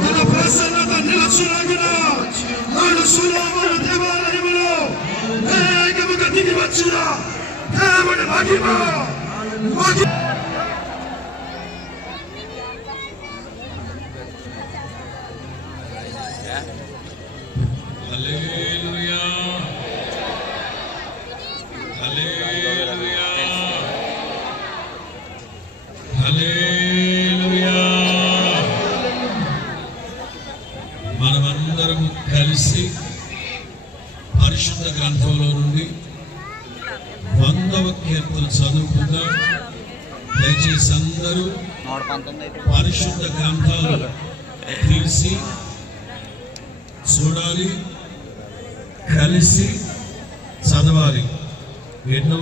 మన ప్రసన్నత నిలచులాగున మన దేవాలయములో ఏకముగా దిగి వచ్చిన దేవుని మహిమ హల్లెలూయా హల్లెలూయా హల్లెలూయా. మనమందరం కలిసి పరిశుద్ధ గ్రంథంలో నుండి 100వ కీర్తన చదువుకుందాం. దయచేసి అందరూ పరిశుద్ధ గ్రంథాలు తీసి చూడాలి, కలిసి చదవాలి. ఎన్నో